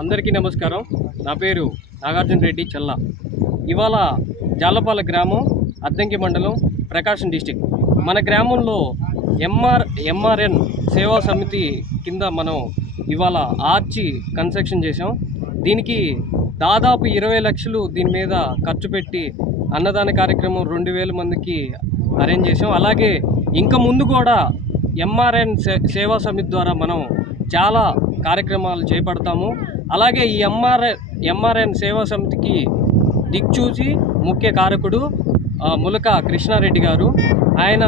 అందరికీ నమస్కారం. నా పేరు నాగార్జున రెడ్డి చల్లా. ఇవాళ జాలపాల గ్రామం, అద్దంకి మండలం, ప్రకాశం డిస్టిక్. మన గ్రామంలో ఎంఆర్ఎన్ సేవా సమితి కింద మనం ఇవాళ ఆర్చి కన్స్ట్రక్షన్ చేసాం. దీనికి దాదాపు 20 లక్షలు దీని మీద ఖర్చు పెట్టి అన్నదాన కార్యక్రమం 2000 మందికి అరేంజ్ చేసాం. అలాగే ఇంకా ముందు కూడా ఎంఆర్ఎన్ సేవా సమితి ద్వారా మనం చాలా కార్యక్రమాలు చేపడతాము. అలాగే ఈ ఎంఆర్ఎన్ సేవా సమితికి దిక్చూచి ముఖ్య కారకుడు ములక కృష్ణారెడ్డి గారు. ఆయన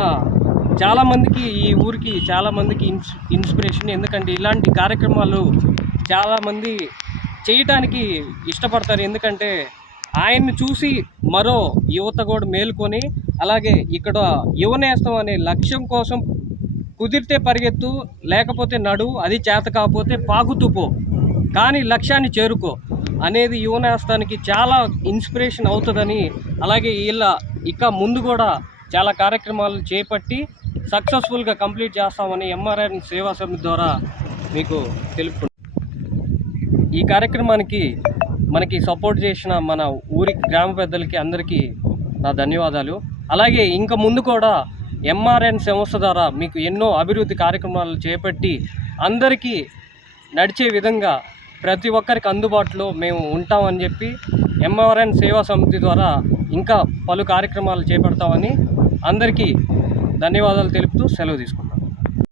చాలామందికి, ఈ ఊరికి చాలామందికి ఇన్స్పిరేషన్. ఎందుకంటే ఇలాంటి కార్యక్రమాలు చాలామంది చేయటానికి ఇష్టపడతారు. ఎందుకంటే ఆయన్ని చూసి మరో యువత కూడా మేలుకొని, అలాగే ఇక్కడ యువనేస్తం అనే లక్ష్యం కోసం కుదిరితే పరిగెత్తు, లేకపోతే నడు, అది చేత కాకపోతే పాకుతూ పో, కానీ లక్ష్యాన్ని చేరుకో అనేది యువనేస్తానికి చాలా ఇన్స్పిరేషన్ అవుతుందని, అలాగే ఇక ముందు కూడా చాలా కార్యక్రమాలు చేపట్టి సక్సెస్ఫుల్గా కంప్లీట్ చేస్తామని ఎంఆర్ఎన్ సేవా సమితి ద్వారా మీకు తెలుపుకుంటున్నాను. ఈ కార్యక్రమానికి మనకి సపోర్ట్ చేసిన మన ఊరి గ్రామ పెద్దలకి అందరికీ నా ధన్యవాదాలు. అలాగే ఇంకా ముందు కూడా ఎంఆర్ఎన్ సంస్థ ద్వారా మీకు ఎన్నో అభివృద్ధి కార్యక్రమాలు చేపట్టి అందరికీ నడిచే విధంగా ప్రతి ఒక్కరికి అందుబాటులో మేము ఉంటామని చెప్పి ఎంఆర్ఎన్ సేవా సమితి ద్వారా ఇంకా పలు కార్యక్రమాలు చేపడతామని అందరికీ ధన్యవాదాలు తెలుపుతూ సెలవు తీసుకుంటాం.